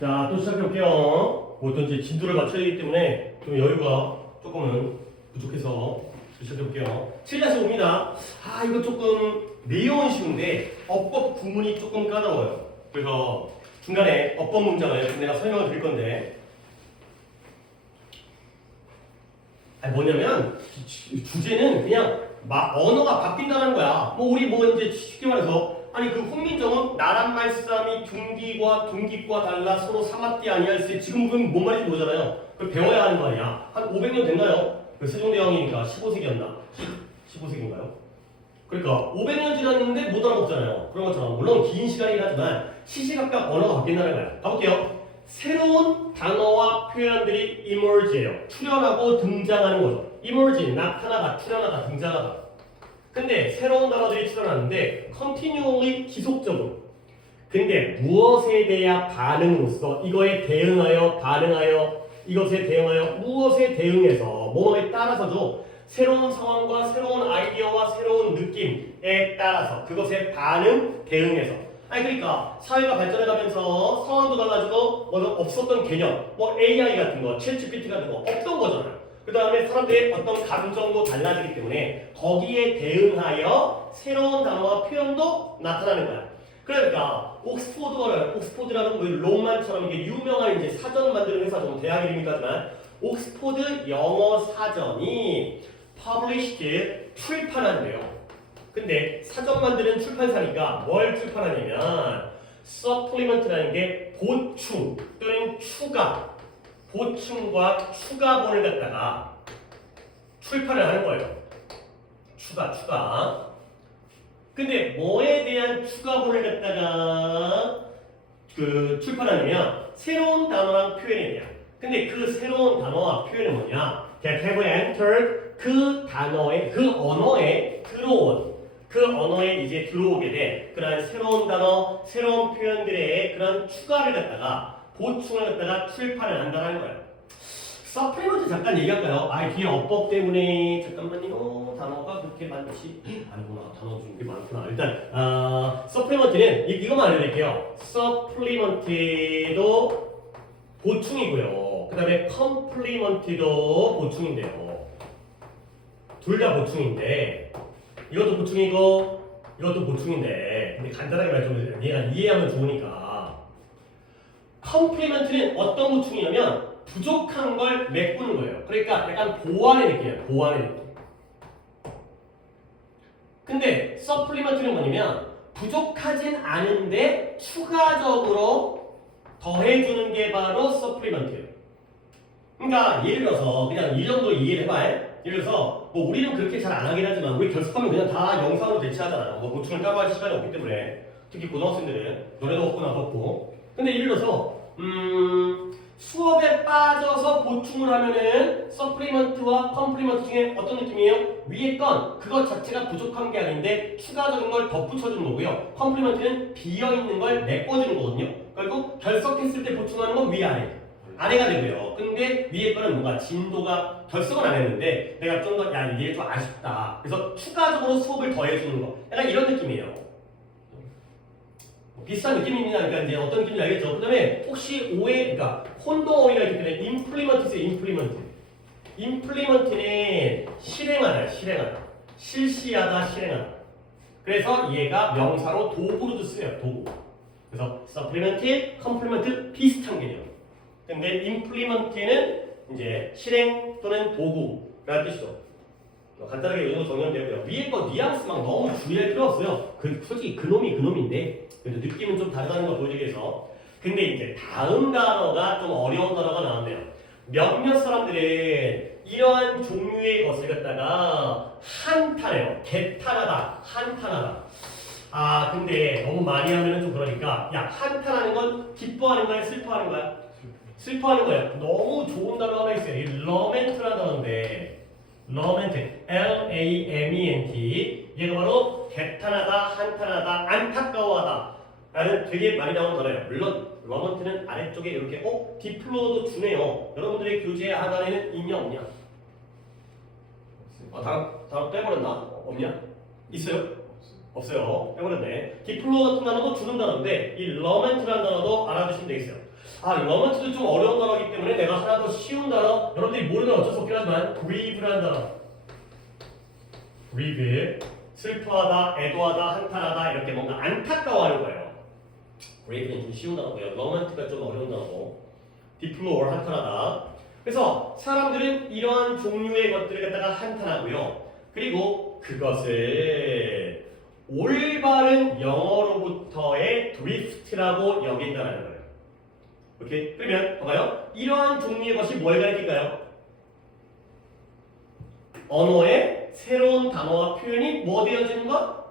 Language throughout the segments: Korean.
자, 또 시작해볼게요. 뭐 어떤지 진도를 맞춰야 되기 때문에 좀 여유가 조금은 부족해서 시작해볼게요. 7-5입니다. 아, 이거 조금 내용은 쉬운데 어법 구문이 조금 까다로워요. 그래서 중간에 어법 문장을 내가 설명을 드릴 건데, 아니 뭐냐면 주제는 그냥 언어가 바뀐다는 거야. 뭐 우리 뭐 이제 쉽게 말해서 아니 그 훈민정음 나란 말싸움이 둥기과 달라 서로 삼합디 아니할세. 지금 그건 뭔 말인지 모르잖아요. 그걸 배워야 하는 거 아니야. 한 500년 됐나요? 그 세종대왕이니까 15세기였나? 15세기인가요? 그러니까 500년 지났는데 못 알아먹잖아요. 그런 것처럼 물론 긴 시간이긴 하지만 시시각각 언어가 바뀐다는 거야. 가볼게요. 새로운 단어와 표현들이 emerge예요. 출현하고 등장하는 거죠. emerge, 나타나다, 출현하다, 등장하다. 근데 새로운 단어들이 출현하는데 continually, 지속적으로. 근데 무엇에 대한 반응으로서 이거에 대응하여 반응하여 이것에 대응하여 무엇에 대응해서 뭐뭐에 따라서도 새로운 상황과 새로운 아이디어와 새로운 느낌에 따라서 그것에 반응, 대응해서 아니 그러니까 사회가 발전해가면서 상황도 달라지고 뭐 없었던 개념, 뭐 AI 같은 거, 챗GPT 같은 거 없던 거잖아요. 그 다음에 사람들의 어떤 감정도 달라지기 때문에 거기에 대응하여 새로운 단어와 표현도 나타나는 거야. 그러니까 옥스포드라는 뭐 롬만처럼 이게 유명한 이제 사전 만드는 회사죠. 대학 이름이긴 하지만 옥스포드 영어 사전이 published 출판한대요. 근데 사전 만드는 출판사니까 뭘 출판하냐면 supplement라는 게 보충 또는 추가, 보충과 추가본을 갖다가 출판을 하는 거예요. 추가. 근데 뭐에 대한 추가본을 갖다가 그 출판하냐면 새로운 단어랑 표현에 대한. 근데 그 새로운 단어와 표현은 뭐냐? That have entered 그 단어에, 그 언어에 들어온, 그 언어에 이제 들어오게 된 그런 새로운 단어, 새로운 표현들의 그런 추가를 갖다가 보충을 갖다가 출판을 한다는 거예요. 서프리먼트 잠깐 얘기할까요? 아, 뒤에 어법 때문에 잠깐만요. 단어가 그렇게 많지? 아니구나. 단어 좀 꽤 많구나. 일단 서프리먼트는 이것만 알려드릴게요. 서플리먼트도 보충이고요. 그 다음에 컴플리먼트도 보충인데요. 둘 다 보충인데 이것도 보충이고 이것도 보충인데 근데 간단하게 말좀 이해하면 좋으니까 컴플리먼트는 어떤 보충이냐면 부족한 걸 메꾸는 거예요. 그러니까 약간 보완의 느낌이에요. 보완의 느낌. 근데 서플리먼트는 뭐냐면 부족하진 않은데 추가적으로 더해주는 게 바로 서플리먼트예요. 그러니까 예를 들어서 그냥 이 정도 이해를 해봐요. 예를 들어서 뭐 우리는 그렇게 잘 안 하긴 하지만 우리 결석하면 그냥 다 영상으로 대체하잖아요. 뭐 보충을 따로 할 시간이 없기 때문에 특히 고등학생들은 노래도 없고 나도 없고. 근데 예를 들어서 수업에 빠져서 보충을 하면은 서프리먼트와 컴플리먼트 중에 어떤 느낌이에요? 위에 건 그것 자체가 부족한 게 아닌데 추가적인 걸 덧붙여주는 거고요. 컴플리먼트는 비어있는 걸 메꿔주는 거거든요. 그리고 결석했을 때 보충하는 건 위아래. 아래가 되고요. 근데 위에 거는 뭔가 진도가 결석은 안 했는데 내가 좀 더 야 이게 좀 아쉽다. 그래서 추가적으로 수업을 더해주는 거. 약간 이런 느낌이에요. 비슷한 느낌입니다. 그러니까 이제 어떤 느낌인지 알겠죠? 그 다음에 혹시 그러니까 혼동어휘가 있기 때문에 implement 있어요. implement는 실행하다. 실시하다, 실행하다. 그래서 얘가 명사로 도구로도 쓰여요. 도구. 그래서 supplement, complement 비슷한 개념. 근데 implement는 이제 실행 또는 도구라는 뜻이죠. 간단하게 이 정도 정리하면 되고요. 위에 거 뉘앙스 막 너무 주의할 필요 없어요. 솔직히 그놈이 그놈인데 그래도 느낌은 좀 다르다는 걸 보여주기 위해서. 근데 이제 다음 단어가 좀 어려운 단어가 나왔네요. 몇몇 사람들은 이러한 종류의 것을 갖다가 한탄해요. 개탄하다, 한탄하다. 아 근데 너무 많이 하면 좀 그러니까 야 한탄하는 건 기뻐하는 거야, 슬퍼하는 거야? 슬퍼하는 거예요. 너무 좋은 단어 하나 있어요. 이 러멘트라는 단어인데 러멘트, L-A-M-E-N-T 얘가 바로 개탄하다, 한탄하다, 안타까워하다 라는 되게 많이 나오는 단어예요. 물론 러멘트는 아래쪽에 이렇게 디플로도 주네요. 여러분들의 교재 하단에는 있냐 없냐? 단어 빼버렸나? 없냐? 있어요? 없어요. 빼버렸네. 디플로 같은 단어도 주는 단어인데 이 러멘트라는 단어도 알아두시면 되겠어요. 러먼트도 좀 어려운 단어이기 때문에 내가 하나 더 쉬운 단어, 여러분들이 모르면 어쩔 수 없긴 하지만 grieve라는 단어. grieve, 슬퍼하다, 애도하다, 한탄하다 이렇게 뭔가 안타까워하는 거예요. grieve는 좀 쉬운 단어고요. 러먼트가 좀 어려운 단어고. deplore, 한탄하다. 그래서 사람들은 이러한 종류의 것들을 갖다가 한탄하고요. 그리고 그것을 올바른 영어로부터의 drift라고 여긴다는 거예요. 오케이? 그러면 봐봐요. 이러한 종류의 것이 뭘 가리킬까요? 언어의 새로운 단어와 표현이 뭐 되어지는 것?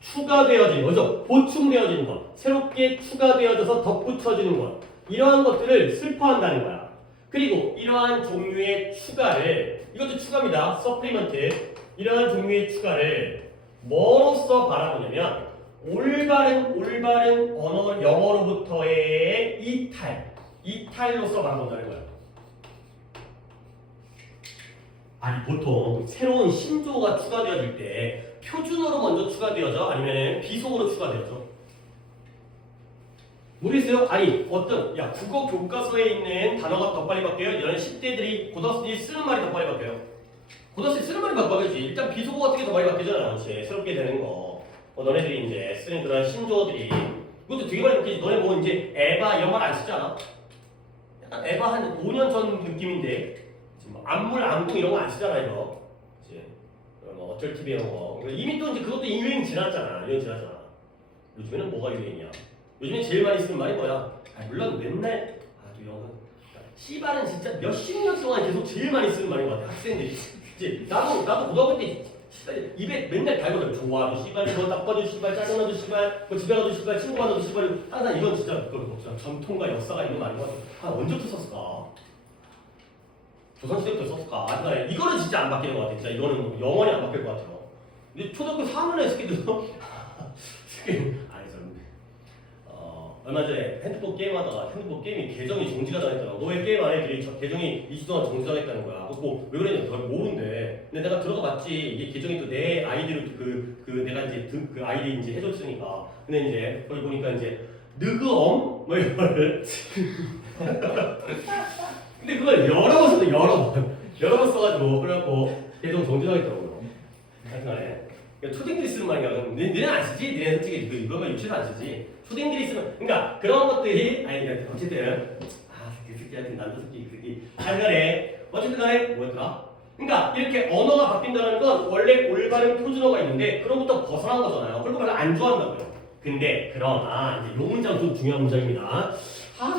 추가되어지는 거죠. 보충되어지는 것. 새롭게 추가되어져서 덧붙여지는 것. 이러한 것들을 슬퍼한다는 거야. 그리고 이러한 종류의 추가를, 이것도 추가입니다. 서플리먼트. 이러한 종류의 추가를 뭐로써 바라보냐면 올바른 언어 영어로부터의 이탈로서 바라본다는 거야. 아니 보통 새로운 신조어가 추가되어질 때 표준어로 먼저 추가되어져? 아니면 비속어로 추가되어져? 모르겠어요? 아니 어떤 국어 교과서에 있는 단어가 더 빨리 바뀌어요? 이런 10대들이 고등학생들이 쓰는 말이 더 빨리 바뀌어요? 고등학생이 쓰는 말이 더 바뀌어야지. 일단 비속어 같은 게 더 많이 바뀌잖아. 그렇지? 새롭게 되는 거. 너네들이 이제 쓰는 그런 신조어들이 이것도 되게 많이 바뀌지. 너네 뭐 이제 에바 이런 말 안 쓰지 않아? 약간 에바 한 5년 전 느낌인데 지금 안물 안궁 이런 거 안 쓰잖아 이거. 그치? 뭐 어쩔 TV 이런 거. 이미 또 이제 그것도 유행 지났잖아. 요즘에는 뭐가 유행이야? 요즘에 제일 많이 쓰는 말이 뭐야? 물론 맨날 또 이런 거. 씨발은 진짜 몇십 년 동안 계속 제일 많이 쓰는 말인 것 같아. 학생들이. 이제 나도 고등학교 때 씨발 입에 맨날 달거든. 좋아도 씨발, 뭐 나빠도 씨발, 짜증나도 씨발, 뭐 집에 가도 씨발, 친구 만나도 씨발. 항상 이건 진짜 전통과 역사가 있는 말인 것 같아. 언제부터 썼을까? 조선시대부터 썼을까? 이거는 진짜 안 바뀌는 것 같아. 진짜 이거는 영원히 안 바뀔 것 같아요. 근데 초등학교 4학년에 새끼들도 얼마 전에 핸드폰 게임하다가 핸드폰 게임이 계정이 정지가 당했더라고. 너 왜 게임 안 해? 계정이 2주 동안 정지당했다는 거야. 왜 그러냐? 더 모르는데. 근데 내가 들어가 봤지. 이게 계정이 또 내 아이디로 내가 이제 그 아이디 이제 해줬으니까. 근데 이제 거기 보니까 이제 느그엄 뭐 이거를. 근데 그걸 여러 번 써가지고 그래갖고 계정 정지당했더라고요. 하여튼간에 초딩들이 쓰는 말이야. 너네 안 쓰지? 너네 솔직히 이거만 유치도 안 쓰지. 초딩들이 쓰는, 그러니까 그런 것들이 그러니까 어쨌든 그 새끼한테 남자 새끼 어쨌든 간에 뭐였더라? 그러니까 이렇게 언어가 바뀐다는 건 원래 올바른 표준어가 있는데 그로부터 벗어난 거잖아요. 그런 거 별로 안 좋아한다고요. 근데 그러나 이제 요 문장 좀 중요한 문장입니다.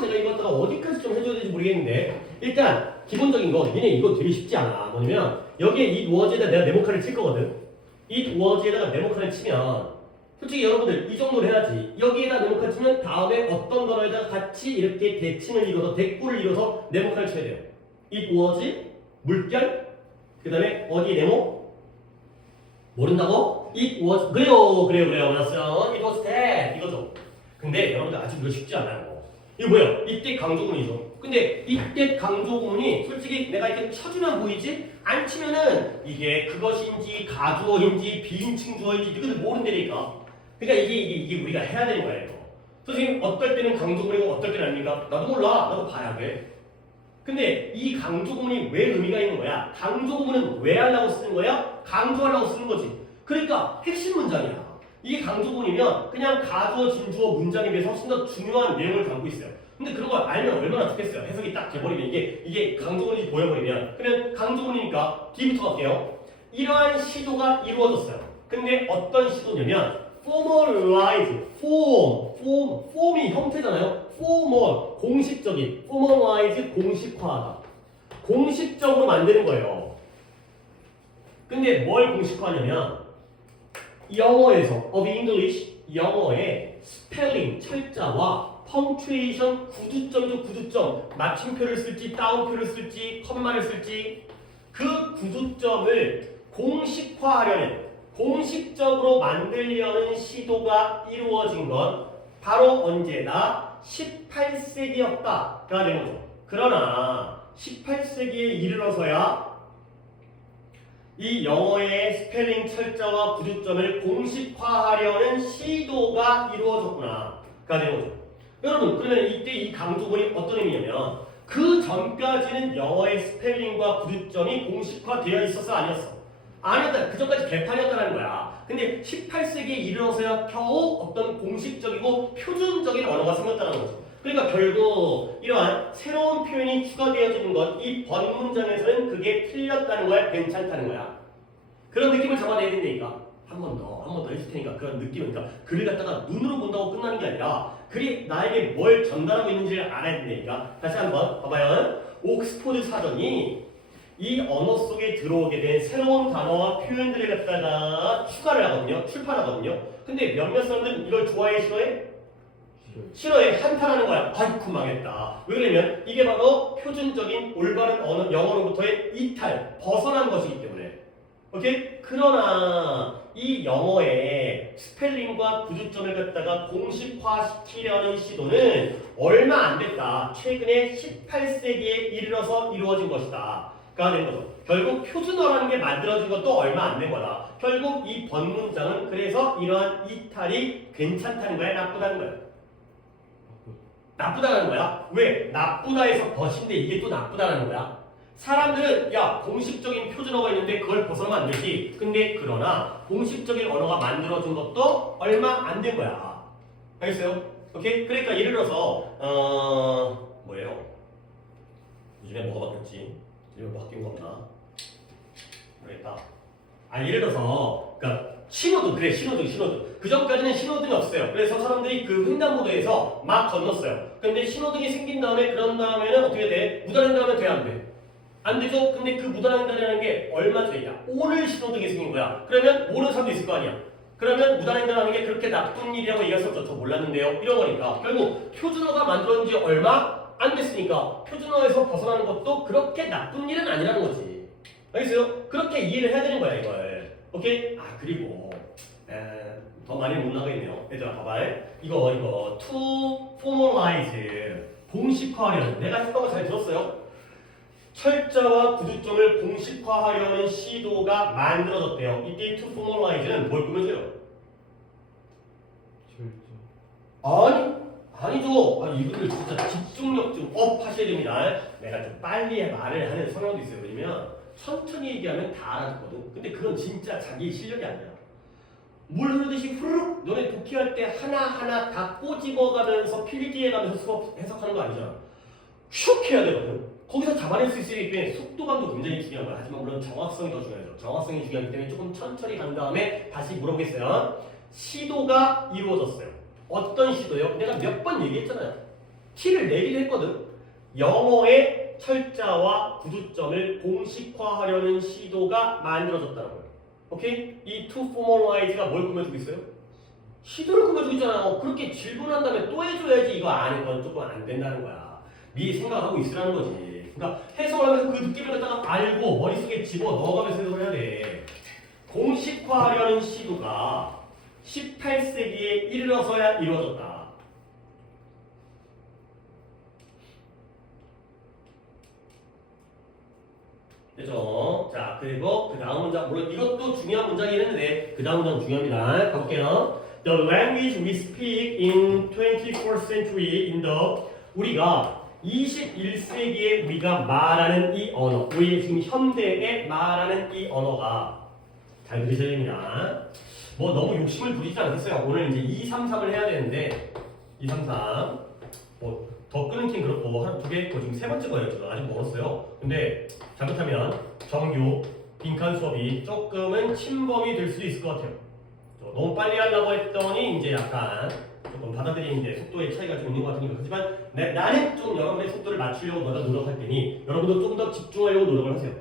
내가 이거 갖다가 어디까지 좀 해줘야 될지 모르겠는데 일단 기본적인 거 얘네 이거 되게 쉽지 않아. 뭐냐면 여기에 이 워즈에다 내가 네모칸을 칠 거거든. 이 워즈에다가 네모칸을 치면 솔직히 여러분들 이 정도를 해야지. 여기에다 네모칸 치면 다음에 어떤 단어에다가 같이 이렇게 대칭을 이뤄서 대꾸를 이뤄서 네모칸을 쳐야 돼요. it was 물결 그 다음에 어디에 네모? 모른다고? it was 그래요 맞았어요. it was that 이거죠. 근데 여러분들 아직 이거 쉽지 않아요. 이거 뭐야? 이때 강조문이죠. 근데 이때 강조문이 솔직히 내가 이렇게 쳐주면 보이지? 안 치면은 이게 그것인지 가주어인지 비인칭 주어인지 이걸 모른다니까. 그러니까 이게 우리가 해야 되는 거예요. 선생님 어떨 때는 강조문이고 어떨 때는 아닙니까? 나도 몰라. 나도 봐야 돼. 근데 이 강조문이 왜 의미가 있는 거야? 강조문은 왜 하려고 쓰는 거야? 강조하려고 쓰는 거지. 그러니까 핵심 문장이야. 이게 강조문이면 그냥 가주어, 진주어 문장에 비해서 훨씬 더 중요한 내용을 담고 있어요. 근데 그런 걸 알면 얼마나 좋겠어요. 해석이 딱 돼버리면 이게 강조문인지 보여버리면 그러면 강조문이니까 D부터 갈게요. 이러한 시도가 이루어졌어요. 근데 어떤 시도냐면 formalize, form이 형태잖아요. formal, 공식적인, formalize, 공식화하다. 공식적으로 만드는 거예요. 근데 뭘 공식화하냐면 영어에서 of English, 영어의 스펠링, 철자와 punctuation, 구두점이죠. 구두점, 마침표를 쓸지 따옴표를 쓸지 컴마를 쓸지 그 구두점을 공식화하려는 공식적으로 만들려는 시도가 이루어진 건 바로 언제나 18세기였다가 되는 거죠. 그러나 18세기에 이르러서야 이 영어의 스펠링 철자와 구두점을 공식화하려는 시도가 이루어졌구나가 되는 거죠. 여러분 그러면 이때 이 강조문이 어떤 의미냐면 그 전까지는 영어의 스펠링과 구두점이 공식화되어 있어서 아니었어. 아니었다. 그 전까지 개판이었다는 거야. 근데 18세기에 이르러서야 겨우 어떤 공식적이고 표준적인 언어가 생겼다는 거죠. 그러니까 결국 이러한 새로운 표현이 추가되어지는 것, 이 번문장에서는 그게 틀렸다는 거야, 괜찮다는 거야. 그런 느낌을 잡아내야 된다니까. 한 번 더 해줄 테니까 그런 느낌을, 그러니까 글을 갖다가 눈으로 본다고 끝나는 게 아니라 글이 나에게 뭘 전달하고 있는지를 알아야 된다니까. 다시 한번 봐봐요. 옥스포드 사전이 이 언어 속에 들어오게 된 새로운 단어와 표현들을 갖다가 추가를 하거든요. 출판하거든요. 근데 몇몇 사람들은 이걸 좋아해, 싫어해? 싫어해. 한탄하는 거야. 아이쿠 망했다. 왜 그러냐면 이게 바로 표준적인 올바른 언어, 영어로부터의 이탈, 벗어난 것이기 때문에. 오케이? 그러나 이 영어의 스펠링과 구두점을 갖다가 공식화시키려는 시도는 얼마 안 됐다. 최근에 18세기에 이르러서 이루어진 것이다. 가 된 거죠. 결국 표준어라는 게 만들어진 것도 얼마 안 된 거다. 결국 이 번문장은 그래서 이러한 이탈이 괜찮다는 거야, 나쁘다는 거야? 나쁘다는 거야. 왜? 나쁘다에서 벗인데 이게 또 나쁘다는 거야. 사람들은 야 공식적인 표준어가 있는데 그걸 벗어나면 안 되지. 근데 그러나 공식적인 언어가 만들어진 것도 얼마 안 된 거야. 알겠어요? 오케이? 그러니까 예를 들어서 뭐예요? 요즘에 뭐가 바뀌었지? 요즘에 뭐 바뀐 거 없나? 모르겠다. 예를 들어서 그러니까 신호등, 그래, 신호등. 그 전까지는 신호등이 없어요. 그래서 사람들이 그 횡단보도에서 막 건넜어요. 근데 신호등이 생긴 다음에 그런 다음에는 어떻게 돼? 무단횡단하면 돼, 안 돼? 안 되죠? 근데 그 무단횡단이라는 게 얼마 전이냐? 오늘 신호등이 생긴 거야. 그러면 모르는 사람도 있을 거 아니야. 그러면 무단횡단하는 게 그렇게 나쁜 일이라고 얘기했었죠. 저 몰랐는데요. 이런 거니까. 결국 표준어가 만들어진 지 얼마 안 됐으니까 표준어에서 벗어나는 것도 그렇게 나쁜 일은 아니라는 거지. 알겠어요? 그렇게 이해를 해야 되는 거야, 이걸. 오케이? 그리고 더 많이 못 나가겠네요. 얘들아, 봐봐. 이거 to formalize, 공식화하려는, 내가 했던 거 잘 들었어요? 철자와 구두점을 공식화하려는 시도가 만들어졌대요. 이때 to formalize는 뭘 꾸며줘요? 아니죠. 이분들 진짜 집중력 좀 업 하셔야 됩니다. 내가 좀 빨리 말을 하는 성향도 있어요. 왜냐면 천천히 얘기하면 다 알아듣거든. 근데 그건 진짜 자기 실력이 아니야. 물 흐르듯이 후루룩 너네 독해할 때 하나하나 다 꼬집어가면서 필기해가면서 수업 해석하는 거 아니잖아. 슉 해야 되거든. 거기서 잡아낼 수 있기 때문에 속도감도 굉장히 중요한 거야. 하지만 물론 정확성이 더 중요하죠. 정확성이 중요하기 때문에 조금 천천히 간 다음에 다시 물어보겠어요. 시도가 이루어졌어요. 어떤 시도요? 내가 몇 번 얘기했잖아요. 티를 내기도 했거든. 영어의 철자와 구두점을 공식화하려는 시도가 만들어졌다는 거예요. 오케이? 이 to formalize가 뭘 꾸며주고 있어요? 시도를 꾸며주고 있잖아요. 그렇게 질문한 다음에 또 해줘야지. 이거 아는 건 조금 안 된다는 거야. 네 생각하고 있으라는 거지. 그러니까 해석을 하면서 그 느낌을 갖다가 알고 머릿속에 집어 넣어가면서 해석을 해야 돼. 공식화하려는 시도가 18세기에 이르러서야 이루어졌다. 그죠? 자, 그리고 그 다음 문장, 물론 이것도 중요한 문장이긴 했는데 그 다음 문장 중요합니다. 가볼게요. The language we speak in 21st century in the, 우리가 21세기에 우리가 말하는 이 언어, 우리 지금 현대에 말하는 이 언어가, 잘 들으셔야 됩니다. 뭐 너무 욕심을 부리지 않겠어요. 오늘 이제 2, 3, 3을 해야 되는데 2, 3, 3 뭐 더 끊긴 그렇고 한 두 개 있고 지금 세 번째 거예요. 지금 아직 멀었어요. 근데 잘못하면 정규 빈칸 수업이 조금은 침범이 될 수도 있을 것 같아요. 너무 빨리 하려고 했더니 이제 약간 조금 받아들이는데 속도의 차이가 좀 있는 것 같으니까. 하지만 나는 좀 여러분의 속도를 맞추려고 노력할 테니 여러분도 좀 더 집중하려고 노력을 하세요.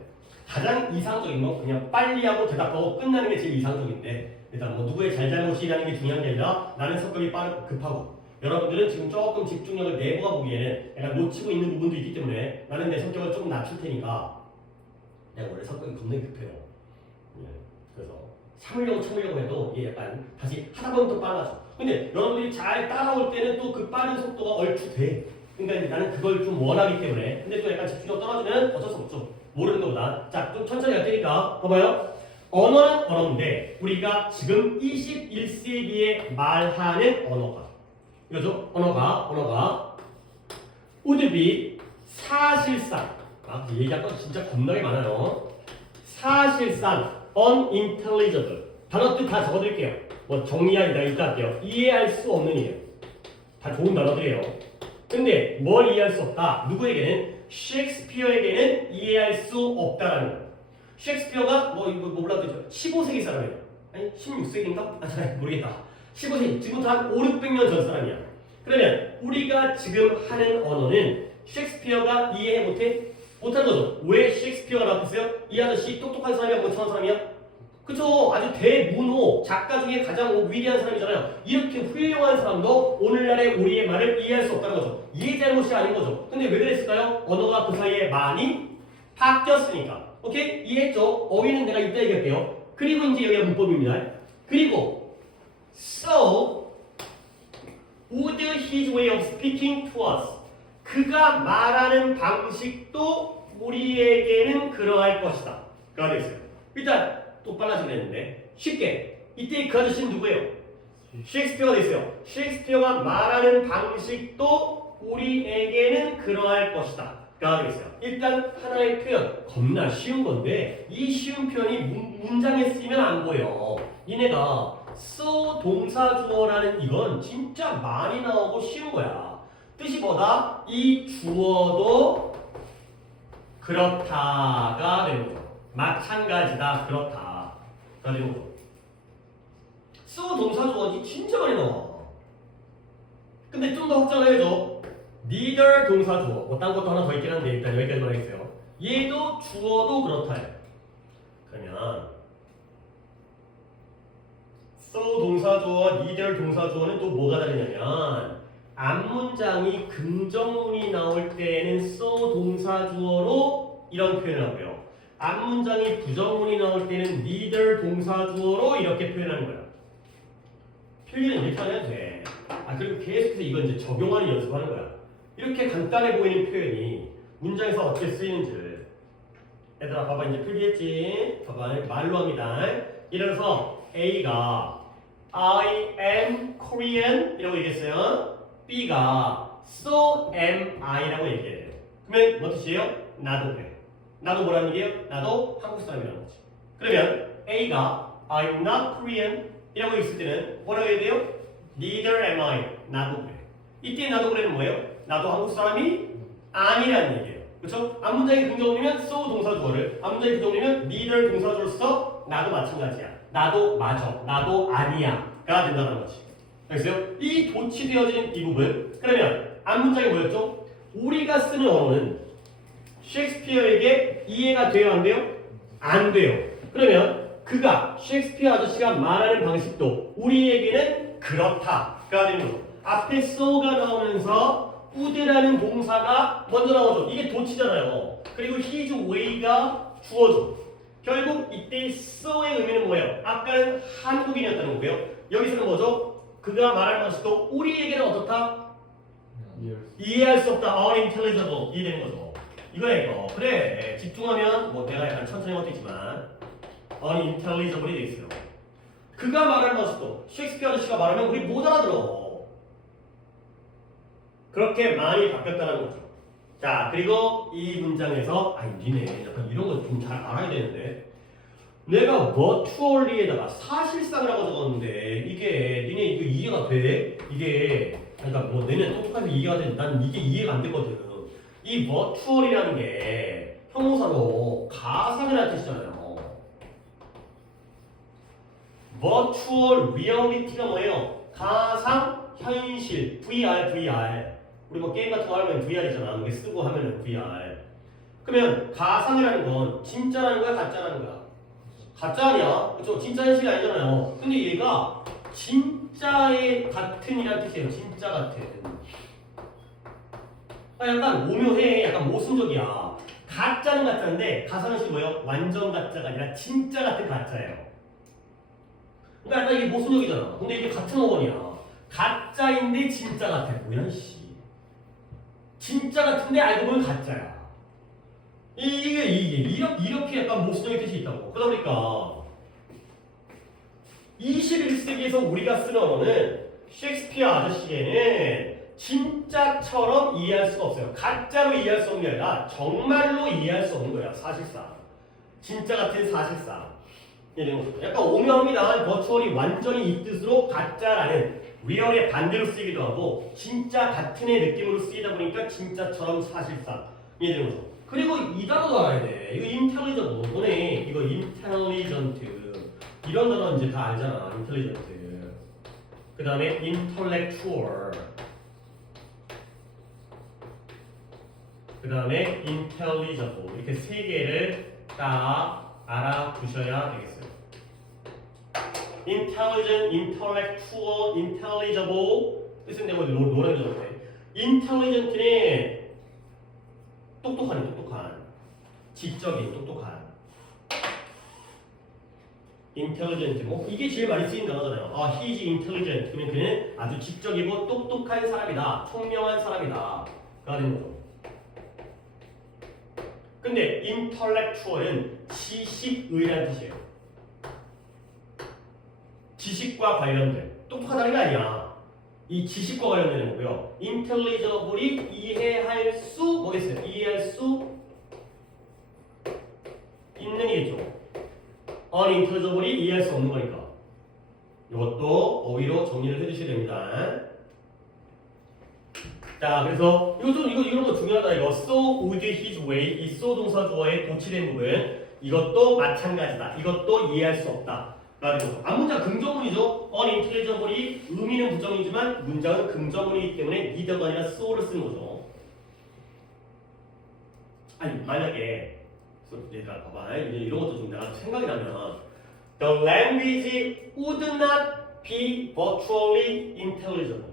가장 이상적인 건 그냥 빨리 하고 대답하고 끝나는 게 제일 이상적인데, 일단 뭐 누구의 잘잘못이라는 게 중요한 게 아니라 나는 성격이 빠르고 급하고, 여러분들은 지금 조금 집중력을 내부가 보기에는 약간 놓치고 있는 부분도 있기 때문에 나는 내 성격을 조금 낮출 테니까, 내가 원래 성격이 굉장히 급해요. 그래서 참으려고 해도 이게 약간 다시 하다 보면 또 빨라져. 근데 여러분들이 잘 따라올 때는 또 그 빠른 속도가 얼추 돼. 그러니까 나는 그걸 좀 원하기 때문에. 근데 또 약간 집중력 떨어지면 어쩔 수 없죠. 모르는 것보다. 자, 좀 천천히 할 테니까 봐봐요. 언어는 언어인데 우리가 지금 21세기에 말하는 언어가, 이거죠? 언어가 would be 사실상 얘기할 건 진짜 겁나게 많아요. 사실상 unintelligible 단어 뜻 다 적어드릴게요. 뭐 정리하기다 일단 할게요. 이해할 수 없는 이에요. 다 좋은 단어들이에요. 근데 뭘 이해할 수 없다? 누구에게는? 셰익스피어에게는 이해할 수 없다라는 거예요. 셰익스피어가 뭐 이거 몰라도 15세기 사람이에요. 아니 16세기인가? 잘 모르겠다. 15세기 지금부터 한 5, 600년 전 사람이야. 그러면 우리가 지금 하는 언어는 셰익스피어가 이해 못하는 거죠. 왜 셰익스피어가 나왔어요? 이 아저씨 똑똑한 사람이야, 멍청한 사람이야? 그쵸? 아주 대문호 작가 중에 가장 위대한 사람이잖아요. 이렇게 훌륭한 사람도 오늘날의 우리의 말을 이해할 수 없다는 거죠. 이해 잘못이 아닌 거죠. 근데 왜 그랬을까요? 언어가 그 사이에 많이 바뀌었으니까. 오케이? 이해했죠? 어휘는 내가 이따 얘기할게요. 그리고 이제 여기가 문법입니다. 그리고 so would his way of speaking to us 그가 말하는 방식도 우리에게는 그러할 것이다. 가 되어 있어요. 일단 또 빨라지긴 했는데 쉽게 이때 그 아저씨는 누구예요? 셰익스피어가 되어 있어요. 셰익스피어가 말하는 방식도 우리에게는 그러할 것이다. 가 되어 있어요. 일단 하나의 표현 겁나 쉬운 건데 이 쉬운 표현이 문장에 쓰이면 안 보여. 니네가 so 동사 주어라는 이건 진짜 많이 나오고 쉬운 거야. 뜻이 뭐다? 이 주어도 그렇다가 되는 거죠. 마찬가지다 그렇다 가 되는 거죠. so 동사 주어지 진짜 많이 나와. 근데 좀 더 확장을 해줘. neither 동사 주어 뭐 딴 것도 하나 더 있긴 한데 일단 여기까지만 하겠어요. 얘도 주어도 그렇다. 그러면 so 동사 주어, neither 동사 주어는 또 뭐가 다르냐면 앞문장이 긍정문이 나올 때에는 so 동사 주어로 이런 표현을 하고요. 앞문장이 부정문이 나올 때는 neither 동사 주어로 이렇게 표현하는 거야. 필기는 이렇게 안 해도 돼. 그리고 계속해서 이건 이제 적용하는 연습하는 거야. 이렇게 간단해 보이는 표현이 문장에서 어떻게 쓰이는지. 얘들아 봐봐 이제 필기했지? 봐봐 말로 합니다. 예를 들어서 A가 I am Korean 이라고 얘기했어요. B가 so am I라고 얘기해요. 그러면 뭐 뜻이에요? 나도 그래. 나도 뭐라는 얘기예요? 나도 한국 사람이라는 거지. 그러면 A가 I'm not Korean 이라고 있을 때는 뭐라고 해야 돼요? Neither am I. 나도 그래. 이때 나도 그래는 뭐예요? 나도 한국 사람이 아니라는 얘기예요. 그렇죠? 앞문장이 긍정문이면 so 동사 주어를, 앞문장이 부정문이면 neither 동사 주어를 써 나도 마찬가지야. 나도 맞아. 나도 아니야가 된다는 거지. 알겠어요? 이 도치되어진 이 부분. 그러면 앞문장이 뭐였죠? 우리가 쓰는 언어는 셰익스피어에게 이해가 돼요? 안 돼요? 안 돼요. 그러면 그가 셰익스피어 아저씨가 말하는 방식도 우리에게는 그렇다가 되는 거죠. 앞에 so가 나오면서 would라는 동사가 먼저 나오죠. 이게 도치잖아요. 그리고 his way가 주어죠. 결국 이때 so의 의미는 뭐예요? 아까는 한국인이었다는 거고요. 여기서는 뭐죠? 그가 말하는 방식도 우리에게는 어떻다? 이해할 수 없다. unintelligible 이해되는 거죠. 이거야 이거. 그래 집중하면 뭐 내가 약간 천천히 것도 있지만 unintelligible이 돼 있어요. 그가 말하는 방식도 셰익스피어 아저씨가 말하면 우리 못 알아들어. 그렇게 많이 바뀌었다는 거죠. 자 그리고 이 문장에서 니네 약간 이런 거 좀 잘 알아야 되는데 내가 virtually에다가 사실상이라고 적었는데 이게 니네 이거 이해가 돼? 이게 그러니까 뭐 내는 똑똑하게 이해가 돼. 난 이게 이해가 안 되거든. 이 virtual이라는 게 형용사로 가상이라는 뜻이잖아요. virtual reality가 뭐예요? 가상 현실 VR 우리 뭐 게임 같은 거 하면 VR이잖아. 이게 쓰고 하면은 VR. 그러면 가상이라는 건 진짜라는 거야, 가짜라는 거야? 가짜 아니야. 그쵸? 진짜 현실이 아니잖아요. 근데 얘가 진짜의 같은이라는 뜻이에요. 진짜 같은. 약간 오묘해. 약간 모순적이야. 가짜는 가짜인데 가상은 뭐예요? 완전 가짜가 아니라 진짜 같은 가짜예요. 그러니까 약간 이게 모순적이잖아. 근데 이게 같은 어원이야. 가짜인데 진짜 같아. 뭐야 씨. 진짜 같은데 알고 보면 가짜야. 이게 이렇게 약간 모순적인 뜻이 있다고. 그러다 보니까 21세기에서 우리가 쓰는 언어는 셰익스피어 아저씨에는 진짜처럼 이해할 수가 없어요. 가짜로 이해할 수 없는 게 아니라 정말로 이해할 수 없는 거예요. 사실상. 진짜 같은 사실상. 약간 오묘합니다. 버추얼이 완전히 이 뜻으로 가짜라는 리얼의 반대로 쓰이기도 하고 진짜 같은의 느낌으로 쓰이다 보니까 진짜처럼 사실상. 이해되는 거죠. 그리고 이 단어도 알아야 돼. 이거 intelligent 너네 이거 intelligent 이런 단어 이제 다 알잖아. intelligent. 그 다음에 intellectual. 그 다음에 intelligible. 이렇게 세 개를 딱 알아두셔야 되겠어요. intelligent, intellectual, intelligible 뜻은 내가 노래 들었는데 intelligent는 똑똑한 지적인 똑똑한 intelligent 뭐 이게 제일 많이 쓰인 단어잖아요. 아, he is intelligent 그러면 그는 아주 지적이고 똑똑한 사람이다, 총명한 사람이다 가 되는 거죠. 근데 intellectual은 지식의라는 뜻이에요. 지식과 관련된 똑똑하다는 게 아니야. 이 지식과 관련되는 거고요. intelligible이 이해할 수 뭐겠어요? 이해할 수 있는 이겠죠. unintelligible이 이해할 수 없는 거니까. 이것도 어휘로 정리를 해주셔야 됩니다. 자, 그래서 이런 거 중요하다. 이거 so would his way 이 so 동사 주어의 도치된 부분 이것도 마찬가지다. 이것도 이해할 수 없다. 라는 앞문장 긍정문이죠. unintelligible이 의미는 부정이지만 문장은 긍정문이기 때문에 neither가 아니라 so를 쓰는 거죠. 아니 만약에 얘들아 봐봐 이런 것도 좀 내가 생각이 나면 the language would not be virtually intelligible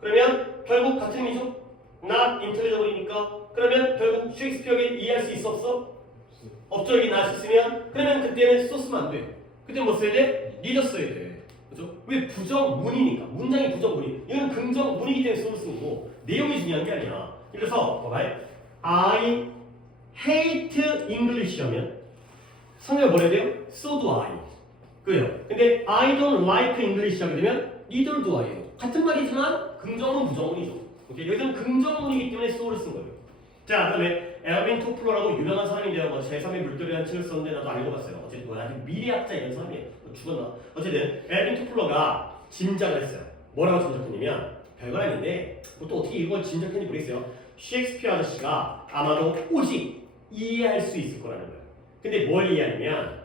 그러면 결국 같은 의미죠. not intelligible이니까 그러면 결국 셰익스피어에게 이해할 수 있어 없어? 없죠. 여기 not 있으면 그러면 그때는 so 쓰면 안 돼. 그때 뭐 써야 돼? neither 써야 돼. 그죠? 왜 부정문이니까 문장이 부정문이 이건 긍정문이기 때문에 so를 쓰는 거고 내용이 중요한 게 아니야. 그래서 봐봐요. I hate English 하면 성경에 뭐라 해야 돼요? So do I. 그래요. 근데 I don't like English 하게 되면 neither do I예요. 같은 말이지만 긍정문 부정문이죠. 오케이? 여기서는 긍정문이기 때문에 so를 쓴 거예요. 자, 그다음에 엘빈 토플러라고 유명한 사람인데요. 제3의 물결이라는 책을 썼는데 나도 안 읽어봤어요. 어쨌든 아주 미래학자 이런 사람이에요. 죽었나? 어쨌든 엘빈 토플러가 짐작을 했어요. 뭐라고 짐작했냐면 별건 아닌데 또 어떻게 이걸 짐작했는지 모르겠어요. 셰익스피어 아저씨가 아마도 오직 이해할 수 있을 거라는 거예요. 근데 뭘 이해하냐면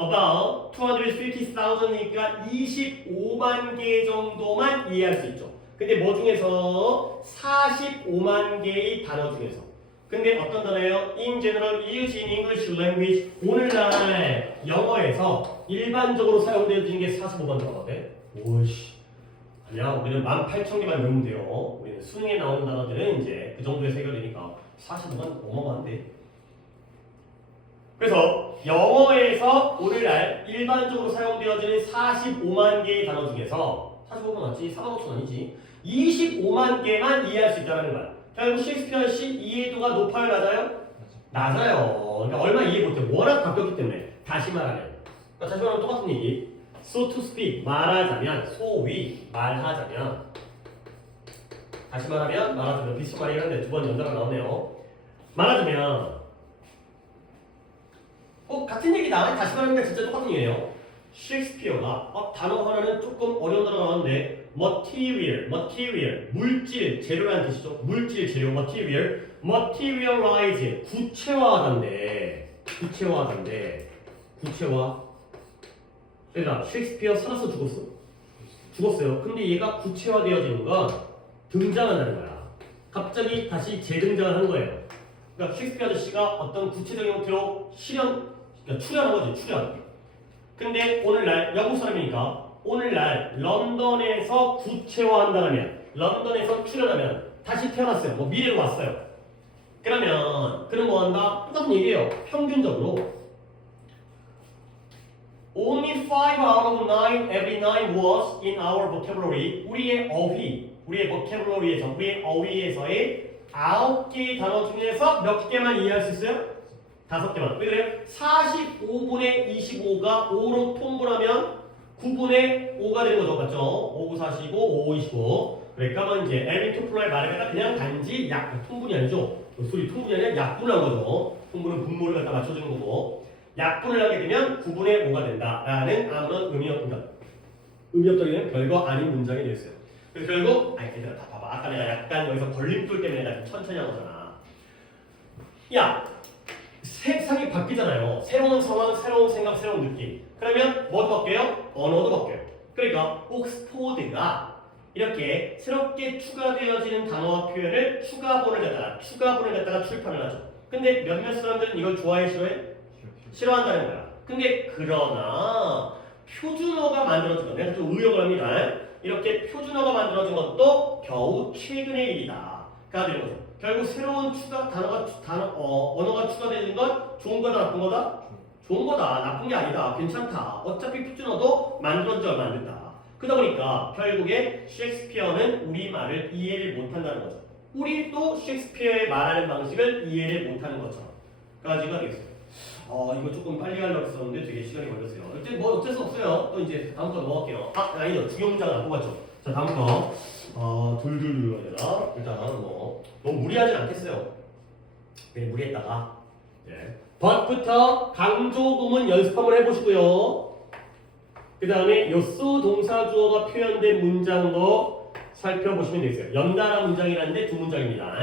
about 250,000이니까 25만 개 정도만 이해할 수 있죠. 근데 뭐 중에서 45만 개의 단어 중에서 근데 어떤 단어예요? In general used in English language 오늘날 영어에서 일반적으로 사용되어지는 게 45만 단어거든. 오이씨 그냥 우리는 18,000개만 외우면 돼요. 우리는 수능에 나오는 단어들은 이제 그 정도에서 해결되니까 45만 어마어마한데. 그래서 영어에서 오늘날 일반적으로 사용되어지는 45만 개의 단어 중에서 45만 맞지? 45,000 아니지? 25만 개만 이해할 수 있다는 거야. 결국 셰익스피어 씨 이해도가 높아요, 낮아요? 낮아요. 그러니까 얼마 이해 못해. 워낙 바뀌었기 때문에. 다시 말하면. 그러니까 다시 말하면 똑같은 얘기. So to speak 말하자면 소위 말하자면 다시 말하자면 비슷한 말이긴 한데 두 번 연달아 나오네요. 말하자면 같은 얘기 나와요. 다시 말하면 진짜 똑같은 얘기예요. 셰익스피어가 단어 하나는 조금 어려운 단어 나왔는데 material 물질 재료라는 뜻이죠. 물질 재료 materialize 구체화하던데 구체화 그러니까 셰익스피어 살았어 죽었어? 죽었어요. 근데 얘가 구체화되어지는 건 등장한다는 거야. 갑자기 다시 재등장을 한 거예요. 그러니까 셰익스피어 아저씨가 어떤 구체적인 형태로 그러니까 출연한 거지. 출연. 근데 오늘날 영국 사람이니까 오늘날 런던에서 구체화한다면 런던에서 출연하면 다시 태어났어요. 뭐 미래로 왔어요. 그러면 그는 뭐 한다? 똑같은 얘기예요. 평균적으로 Only 5 out of 9 every 9 words in our vocabulary 우리의 vocabulary에서 우리의 어휘에서의 9개의 단어 중에서 몇 개만 이해할 수 있어요? 5개만. 왜 그래요? 45분의 25가 5로 통분하면 9분의 5가 되는 거죠. 맞죠? 5, 9, 4, 15, 5, 5, 25. 그러니까 뭐 이제 엘리멘트 플로의 말을 갖다 그냥 단지 통분이 아니죠. 소리 통분이 아니라 약분을 한 거죠. 통분은 분모를 갖다 맞춰주는 거고. 약분을 하게 되면 9분의 5가 된다라는 아무런 의미 없다기는 별거 아닌 문장이 되었어요. 그래서 결국 얘들아 다 봐봐. 아까 내가 약간 여기서 걸림돌 때문에 내가 좀 천천히 한 거잖아. 야, 세상이 바뀌잖아요. 새로운 상황, 새로운 생각, 새로운 느낌. 그러면 뭐도 바뀌어요? 언어도 바뀌어요. 그러니까 옥스포드가 이렇게 새롭게 추가되어지는 단어와 표현을 추가본을 갖다가 출판을 하죠. 근데 몇몇 사람들은 이걸 좋아해, 싫어해? 싫어한다는 거야. 근데 그러나 표준어가 만들어진 것, 내가 좀 의역을 합니다. 이렇게 표준어가 만들어진 것도 겨우 최근의 일이다. 가 되는 거죠. 결국 새로운 언어가 추가되는 건 좋은 거다, 나쁜 거다? 좋은 거다, 나쁜 게 아니다, 괜찮다. 어차피 표준어도 만들어진 지 얼마 안 됐다. 그러다 보니까 결국에 셰익스피어는 우리말을 이해를 못한다는 거죠. 우리도 셰익스피어의 말하는 방식을 이해를 못하는 것처럼 까지가 되겠어요. 이거 조금 빨리 하려고 했었는데 되게 시간이 걸렸어요. 일단 뭐 어쩔 수 없어요. 또 이제 다음 거 넘어갈게요. 아니요, 중요 문장을 안 뽑았죠. 자, 다음 거. 둘둘 눌러야 되나? 일단 뭐 너무 무리하진 않겠어요. 괜히 무리했다가. 네. but부터 강조구문 연습 한번 해보시고요. 그 다음에 요소 동사 주어가 표현된 문장도 살펴보시면 되겠어요. 연달아 문장이라는데 두 문장입니다.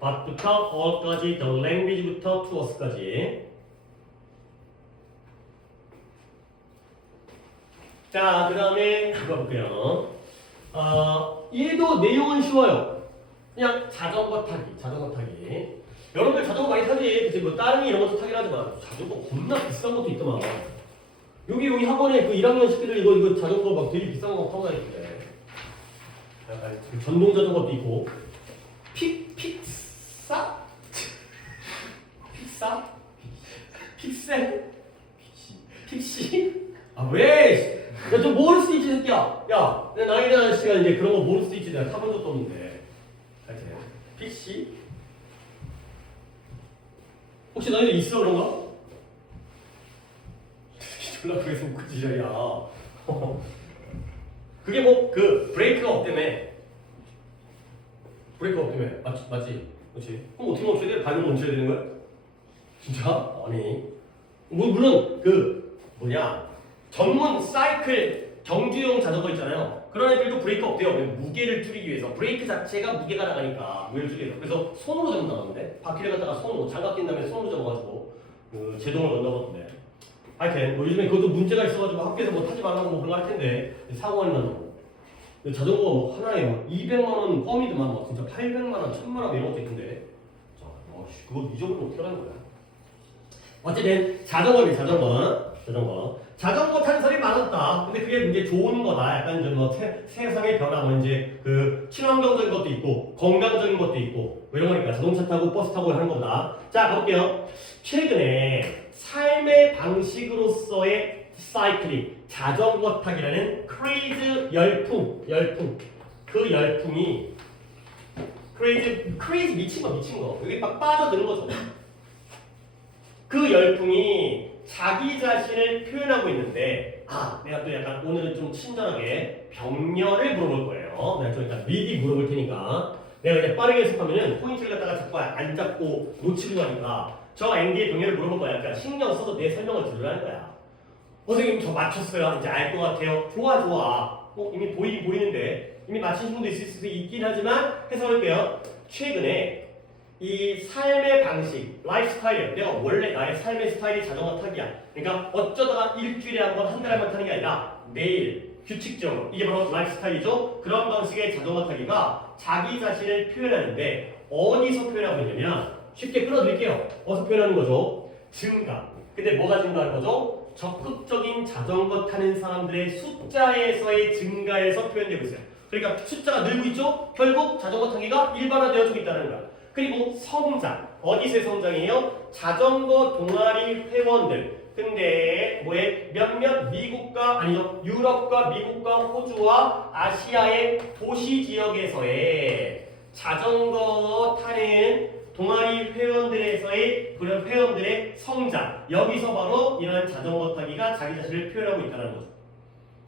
but부터 all까지, the language부터 to us까지. 자, 그 다음에 이거 볼게요. 얘도 내용은 쉬워요. 그냥 자전거 타기. 여러분들 자전거 많이 타지? 그치? 뭐 따릉이 이런 것도 타긴 하지만 자전거 겁나 비싼 것도 있더만. 여기 학원에 그 1학년 식구들 이거 자전거 막 되게 비싼 거 타고 다니는데. 약간 전동 자전거도 있고. 픽사? 픽셀? 픽시? 왜? 야, 좀 모를 수도 있지, 새끼야. 야, 내 나이 든 아저씨가 이제 그런 거 모를 수도 있지. 내가 타본 적도 없는데. 하여튼, 픽시? 혹시 너희도 있어, 그런 거? 졸라 그래서 그 지랄이야. 그게 뭐, 브레이크가 없다며. 맞지? 그렇지? 그럼 어떻게 멈춰야 돼? 밟으면 멈춰야 되는 거야? 진짜? 아니. 물론, 전문 사이클 경주용 자전거 있잖아요. 그런 애들도 브레이크 없대요. 무게를 줄이기 위해서. 브레이크 자체가 무게가 나가니까 무게를 줄이기 위해서. 그래서 손으로 잡는다는데 바퀴를 갖다가 손으로 장갑 낀 다음에 손으로 잡아가지고 제동을 건너거든요. 하여튼 요즘에 그것도 문제가 있어가지고 학교에서 뭐 타지 말라고 뭐 그런 거 할 텐데 사고가 난다고. 자전거가 뭐 하나에 막 200만 원 껌이더만 막 진짜 800만 원, 1000만 원 이런 것도 있던데. 자, 그거 잊어버리면 어떻게 하는 거야? 어쨌든 자전거 타는 사람이 많았다. 근데 그게 이제 좋은 거다. 약간 좀 세상의 변화, 이제 친환경적인 것도 있고 건강적인 것도 있고 이런 거니까 자동차 타고 버스 타고 하는 거다. 자, 가볼게요. 최근에 삶의 방식으로서의 사이클링, 자전거 타기라는 크레이즈 열풍. 그 열풍이 크레이즈 미친 거. 여기 막 빠져드는 거죠. 그 열풍이 자기 자신을 표현하고 있는데, 내가 또 약간 오늘은 좀 친절하게 병렬을 물어볼 거예요. 내가 좀 일단 미리 물어볼 테니까. 내가 그냥 빠르게 해석하면은 포인트를 갖다가 자꾸 안 잡고 놓치고 가니까 저 ND의 병렬을 물어볼 거야. 그러니까 신경 써서 내 설명을 들으라는 거야. 선생님 저 맞췄어요. 이제 알 것 같아요. 좋아. 이미 보이는데 이미 맞히신 분도 있을 수 있긴 하지만 해석할게요. 최근에 이 삶의 방식, 라이프 스타일이야. 내가 원래 나의 삶의 스타일이 자전거 타기야. 그러니까 어쩌다가 일주일에 한 번, 한 달에 한 번 타는 게 아니라 매일 규칙적으로. 이게 바로 라이프 스타일이죠. 그런 방식의 자전거 타기가 자기 자신을 표현하는데 어디서 표현하고 있냐면 쉽게 끌어드릴게요. 어디서 표현하는 거죠? 증가. 근데 뭐가 증가하는 거죠? 적극적인 자전거 타는 사람들의 숫자에서의 증가에서 표현되고 있어요. 그러니까 숫자가 늘고 있죠? 결국 자전거 타기가 일반화되어지고 있다는 거야. 그리고 성장. 어디서의 성장이에요? 자전거 동아리 회원들. 근데 몇몇 유럽과 미국과 호주와 아시아의 도시 지역에서의 자전거 타는 동아리 회원들에서의 그런 회원들의 성장. 여기서 바로 이러한 자전거 타기가 자기 자신을 표현하고 있다는 거죠.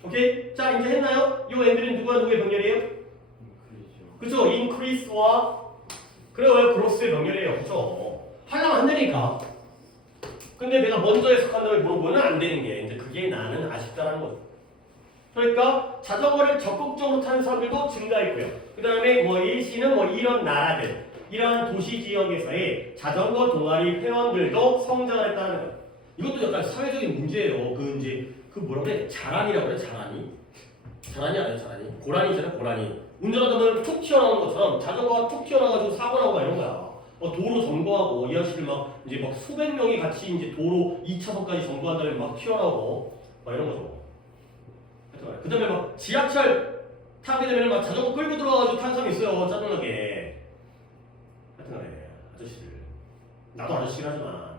오케이? 자 이제 했나요? 이 애들은 누구와 누구의 병렬이에요? 그쵸? increase와 그래요. growth의 병렬이에요. 그쵸? 하려면 안 되니까. 근데 내가 먼저 해석한다고 물어보면 안 되는 게 이제 그게 나는 아쉽다는 거죠. 그러니까 자전거를 적극적으로 타는 사람들도 증가했고요. 그 다음에 뭐 일시는 뭐 이런 나라들, 이러한 도시 지역에서의 자전거 동아리 회원들도 성장을 했다는 거예요. 이것도 약간 사회적인 문제예요. 그 이제 그 뭐라고 그래? 자란이라고 그래? 자란이? 자란이 아니야 자란이? 고라니잖아 고라니. 운전하다 보면 툭 튀어나오는 것처럼 자전거가 툭 튀어나와가지고 사고 나고 이런 거야. 도로 점거하고 이 아저씨들 막 이제 막 수백 명이 같이 이제 도로 2차선까지 점거한 다음에 막 튀어나오고 막 이런 거죠. 그 다음에 막 지하철 타게 되면 막 자전거 끌고 들어가가지고 타는 사람이 있어요. 짜증나게. 하여튼간에 아저씨들. 나도 아저씨긴 하지만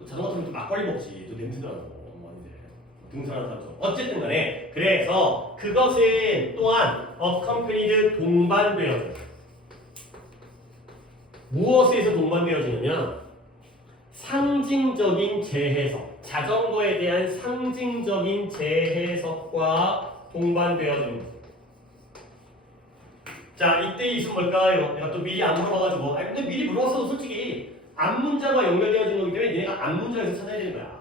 또 자전거 타면 또 막걸리 먹지. 또 냄새 나고 뭐 이제 등산하는 사람도. 어쨌든 간에 그래서 그것은 또한 accompanied 동반되어져. 무엇에 의해서 동반되어지느냐? 상징적인 재해석. 자전거에 대한 상징적인 재해석과 동반되어지는 것. 자, 이때 이수 뭘까요? 내가 또 미리 안 물어봐가지고. 근데 미리 물어봤어도 솔직히 앞문자가 연결되어진 거기 때문에 얘가 앞문자에서 찾아야 되는 거야.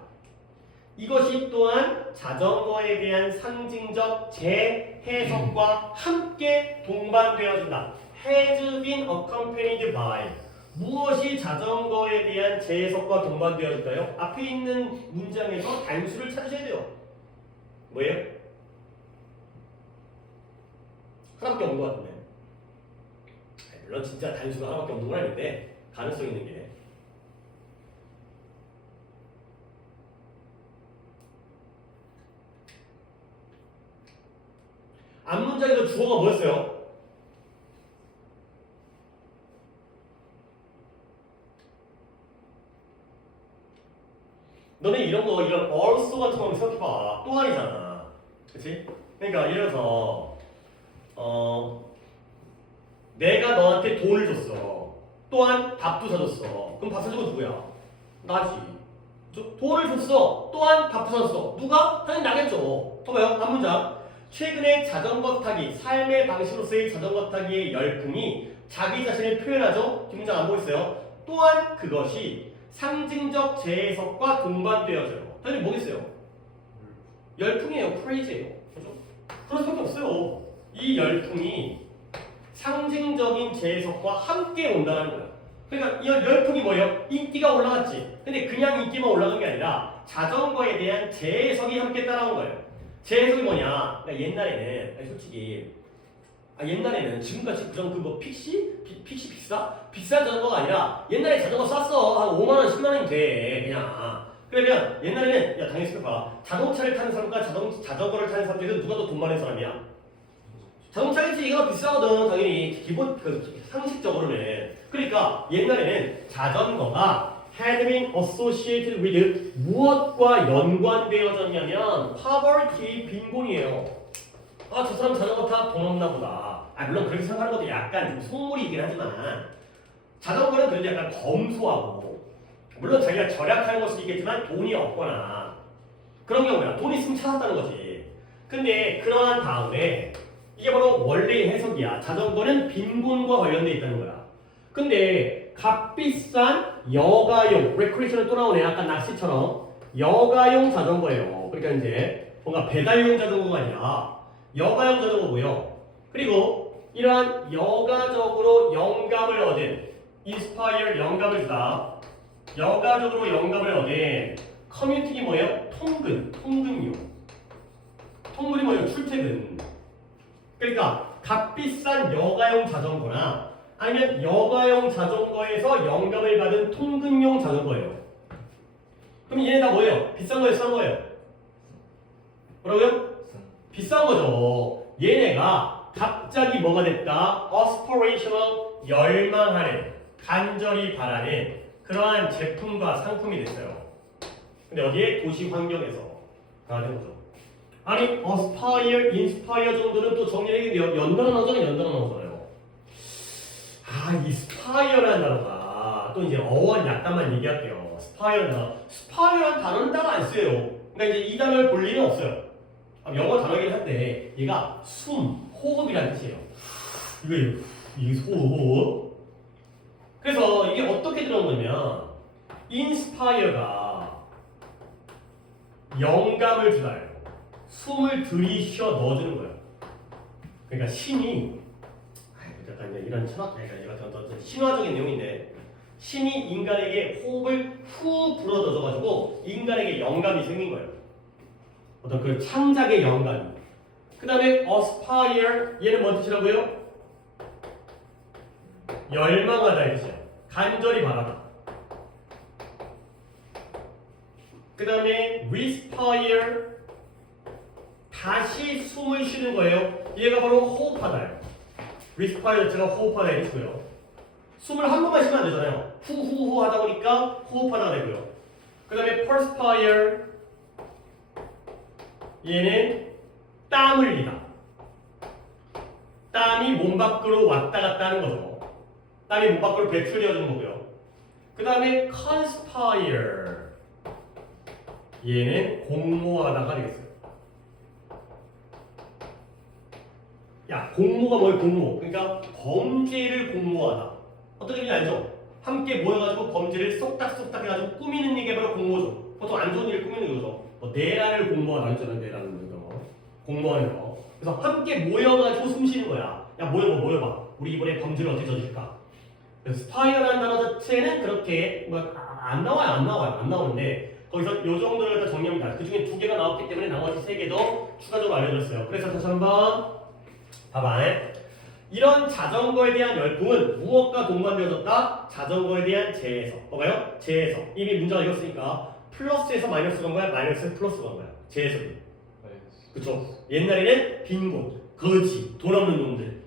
이것이 또한 자전거에 대한 상징적 재해석과 함께 동반되어진다. has been accompanied by. 무엇이 자전거에 대한 재해석과 동반되어질까요? 앞에 있는 문장에서 단수를 찾으셔야 돼요. 뭐예요? 하나밖에 없는 것 같은데. 물론 진짜 단수가 하나밖에 없는 건 아닌데 가능성 있는 게. 앞문장에서 주어가 뭐였어요? 너네 이런 거 이런 also 같은 거 생각해봐. 또한이잖아. 그치? 그러니까 예를 들어서 내가 너한테 돈을 줬어. 또한 밥도 사줬어. 그럼 밥 사준 건 누구야? 나지. 돈을 줬어. 또한 밥도 사줬어. 누가? 당연히 나겠죠. 더 봐요. 앞문장. 최근에 자전거 타기, 삶의 방식으로서의 자전거 타기의 열풍이 자기 자신을 표현하죠. 뒷문장 안 보이세요? 또한 그것이 상징적 재해석과 동반되어져요. 당연히 뭐겠어요? 열풍이에요. 크레이지예요. 그죠? 그럴 수밖에 없어요. 이 열풍이 상징적인 재해석과 함께 온다는 거예요. 그러니까 이 열풍이 뭐예요? 인기가 올라갔지. 근데 그냥 인기만 올라간 게 아니라 자전거에 대한 재해석이 함께 따라온 거예요. 재해석이 뭐냐? 그러니까 옛날에는 솔직히 옛날에는 지금같이 그런 그 뭐 픽시 비싸? 비싼 자전거가 아니라 옛날에 자전거 쌌어. 한 5만 원, 10만 원이면 돼. 그냥. 그러면 옛날에는 야 당연히 봐. 자동차를 타는 사람과 자전거를 타는 사람 중에서 누가 더 돈 많은 사람이야? 자동차겠지. 이거 비싸거든. 당연히 기본 그 상식적으로는. 그러니까 옛날에는 자전거가 had been associated with 무엇과 연관되어졌냐면 poverty, 빈곤이에요. 아, 저 사람 자전거 타 돈 없나 보다. 물론 그렇게 생각하는 것도 약간 좀 속물이긴 하지만 자전거는 그래도 약간 검소하고 물론 자기가 절약하는 걸 수도 있겠지만 돈이 없거나 그런 경우야. 돈 있으면 찾았다는 거지. 근데 그러한 다음에 이게 바로 원래의 해석이야. 자전거는 빈곤과 관련돼 있다는 거야. 근데 값비싼 여가용, 레크레이션을 또 나오네. 약간 낚시처럼 여가용 자전거예요. 그러니까 이제 뭔가 배달용 자전거가 아니라 여가용 자전거고요. 그리고 이러한 여가적으로 영감을 얻은 인스파이어 영감을 주다. 여가적으로 영감을 얻은 커뮤니티가 뭐예요? 통근용. 통근이 뭐예요? 출퇴근. 그러니까 값비싼 여가용 자전거나 아니면 여가용 자전거에서 영감을 받은 통근용 자전거예요. 그럼 얘네 다 뭐예요? 비싼 거예요? 싼 거예요? 뭐라고요? 비싼 거죠. 얘네가 갑자기 뭐가 됐다? aspirational, 열망하는, 간절히 바라는 그러한 제품과 상품이 됐어요. 근데 어디에? 도시 환경에서 가는 거죠. 아니 aspire, inspire 정도는 또 정리하기 연달아 나오잖아요. 이 spire라는 단어가 또 이제 어원 약간만 얘기할게요. spire라는 단어는 따로 안 써요. 그러니까 이제 이 단어를 볼 일은 없어요. 영어 단어긴 한데 얘가 숨, 호흡이라는 뜻이에요. 이게 호흡. 그래서 이게 어떻게 들어오냐면 inspire가 영감을 주다요. 숨을 들이쉬어 넣어주는 거예요. 그러니까 신이 약간 이런 신화적인 내용인데 신이 인간에게 호흡을 후 불어 넣어줘가지고 인간에게 영감이 생긴 거예요. 어떤 그 창작의 영감이. 그 다음에 aspire 얘는 뭔 뜻이라고요? 열망하다 이 뜻이에요. 간절히 바라다. 그 다음에 respire 다시 숨을 쉬는 거예요. 얘가 바로 호흡하다예요. respire 자체가 호흡하다 이 뜻이고요. 숨을 한 번만 쉬면 안 되잖아요. 후후후 하다 보니까 호흡하다 되고요. 그 다음에 perspire 얘는 땀 흘리다. 땀이 몸 밖으로 왔다 갔다 하는 거죠. 땀이 몸 밖으로 배출되어지는 거고요. 그 다음에 conspire 얘는 공모하다가 되겠어요. 야, 공모가 뭐예요? 공모. 그러니까 범죄를 공모하다. 어떤 얘기인지 알죠? 함께 모여가지고 범죄를 쏙닥쏙닥 해가지고 꾸미는 얘기가 바로 공모죠. 보통 안 좋은 일을 꾸미는 거죠. 내란을 공모하다 했잖아요. 내란을 공모하는 거. 그래서 함께 모여가지고 숨쉬는 거야. 야, 모여봐. 우리 이번에 범죄를 어떻게 저질까? 그래서 스파이어라는 단어 자체는 그렇게 안 나오는데 거기서 요 정도를 다 정리합니다. 그 중에 2개가 나왔기 때문에 나머지 3개도 추가적으로 알려줬어요. 그래서 다시 한번 봐봐. 이런 자전거에 대한 열풍은 무엇과 동반되어졌다? 자전거에 대한 재해서. 뭐가요? 재해서. 이미 문제가 이겼으니까 플러스에서 마이너스 간 거야? 마이너스에서 플러스 간 거야? 재해서. 그쵸? 옛날에는 빈곤, 거지, 돈 없는 놈들.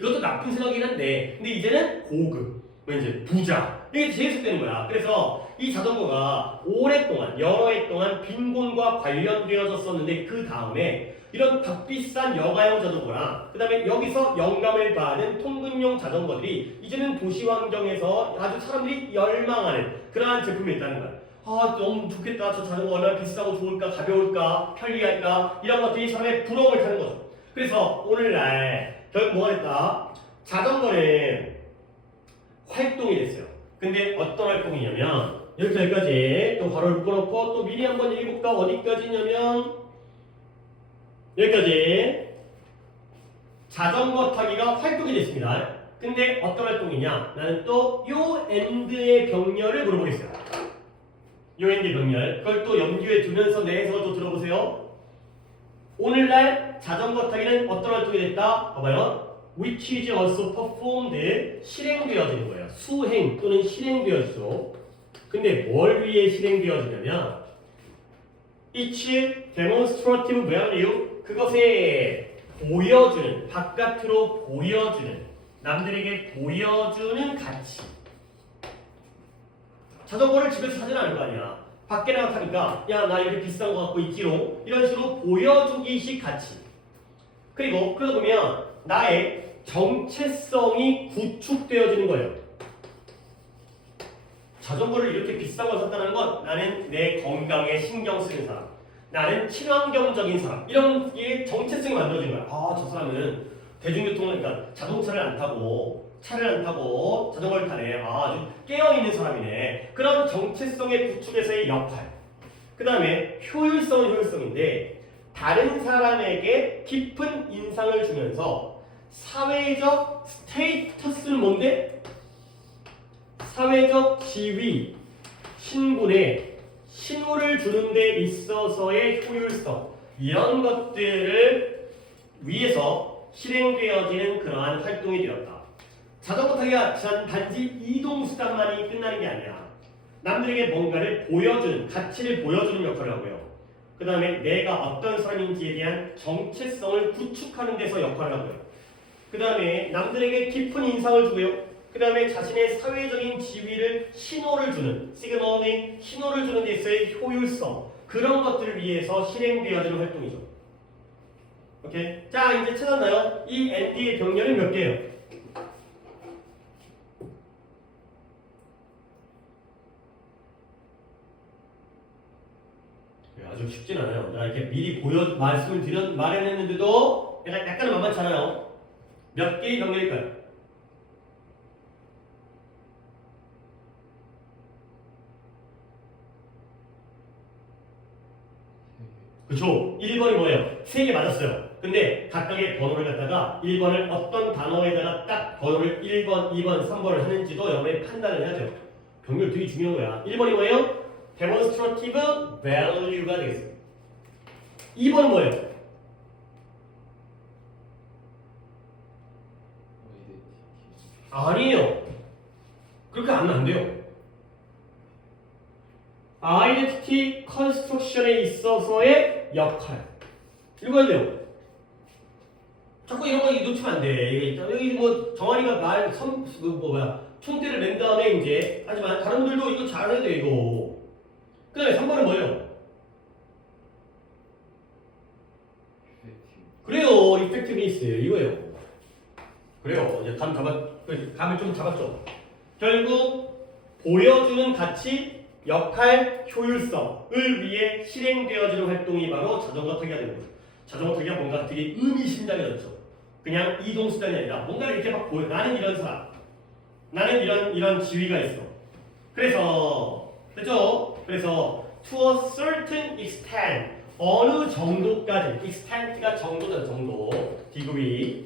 그것도 나쁜 생각이긴 한데, 근데 이제는 고급, 이제 부자. 이게 재해석되는 거야. 그래서 이 자전거가 오랫동안, 여러 해 동안 빈곤과 관련되어졌었는데, 그 다음에 이런 값비싼 여가용 자전거랑, 그 다음에 여기서 영감을 받은 통근용 자전거들이 이제는 도시 환경에서 아주 사람들이 열망하는 그러한 제품이 있다는 거야. 아, 너무 좋겠다. 저 자전거 얼마나 비싸고 좋을까, 가벼울까, 편리할까, 이런 것들이 사람의 부러움을 타는 거죠. 그래서 오늘날 결국 뭐가 됐다? 자전거는 활동이 됐어요. 근데 어떤 활동이냐면 여기까지 또 바로 묶어놓고 또 미리 한번 읽어볼까? 어디까지냐면 여기까지 자전거 타기가 활동이 됐습니다. 근데 어떤 활동이냐? 나는 또 요 엔드의 병렬을 물어보겠어요. 요 엔드 병렬. 그걸 또 염두에 두면서 내 해석을 또 들어보세요. 오늘날 자전거 타기는 어떤 활동이 됐다? 봐봐요. Which is also performed 실행되어지는 거예요. 수행 또는 실행되어지죠. 근데 뭘 위해 실행되어지냐면 Each demonstrative value 그것에 보여주는 바깥으로 보여주는 남들에게 보여주는 가치. 자전거를 집에서 사진 않을 거 아니야. 밖에 나가 타니까 야 나 이렇게 비싼 거 갖고 있기로 이런 식으로 보여주기식 가치. 그리고 그러다 보면 나의 정체성이 구축되어지는 거예요. 자전거를 이렇게 비싼 걸 샀다는 건 나는 내 건강에 신경 쓰는 사람, 나는 친환경적인 사람, 이런 게 정체성이 만들어지는 거야. 아, 저 사람은 대중교통을, 그러니까 자동차를 안 타고 차를 안 타고 자전거를 타네. 아, 아주 깨어있는 사람이네. 그런 정체성의 구축에서의 역할. 그 다음에 효율성은 효율성인데 다른 사람에게 깊은 인상을 주면서 사회적 스테이터스는 뭔데? 사회적 지위, 신분에 신호를 주는 데 있어서의 효율성, 이런 것들을 위해서 실행되어지는 그러한 활동이 되었다. 자전거 타기가 단지 이동수단만이 끝나는 게 아니야. 남들에게 뭔가를 보여주는, 가치를 보여주는 역할을 하고요. 그 다음에 내가 어떤 사람인지에 대한 정체성을 구축하는 데서 역할을 하고요. 그 다음에 남들에게 깊은 인상을 주고요. 그 다음에 자신의 사회적인 지위를 신호를 주는, 시그널링, 신호를 주는 데 있어의 효율성, 그런 것들을 위해서 실행되어지는 활동이죠. 오케이? 자, 이제 찾았나요? 이 ND의 병렬은 몇 개예요? 좀 쉽진 않아요. 내가 이렇게 미리 말씀을 말해냈는데도 약간은 만만찮아요. 몇 개의 병렬일까요? 그쵸? 1번이 뭐예요? 3개 맞았어요. 근데 각각의 번호를 갖다가 1번을 어떤 단어에다가 딱 번호를 1번, 2번, 3번을 하는지도 여러분이 판단을 해야죠. 병렬 되게 중요한 거야. 1번이 뭐예요? demonstrative value가 되겠습니다. 2번은 뭐예요? 아니에요. 그렇게 하면 안 돼요. identity construction에 있어서의 역할. 읽어야 돼요. 자꾸 이런 거 놓치면 안 돼. 여기 뭐 정한이가 총대를 맨 다음에 이제 하지만 다른 분들도 이거 잘해야 돼 이거. 그 다음에 3번은 뭐예요? 그래요. effectiveness 이거예요. 그래요. 이제 감을 좀 잡았죠. 결국 보여주는 가치, 역할, 효율성을 위해 실행되어지는 활동이 바로 자전거 타기가 되는 거죠. 자전거 타기가 뭔가 되게 의미심장해졌죠. 그냥 이동수단이 아니라 뭔가를 이렇게 막 보여. 나는 이런 사람. 나는 이런 지위가 있어. 그래서 됐죠? 그래서 to a certain extent 어느 정도까지 extent가 정도다 정도 degree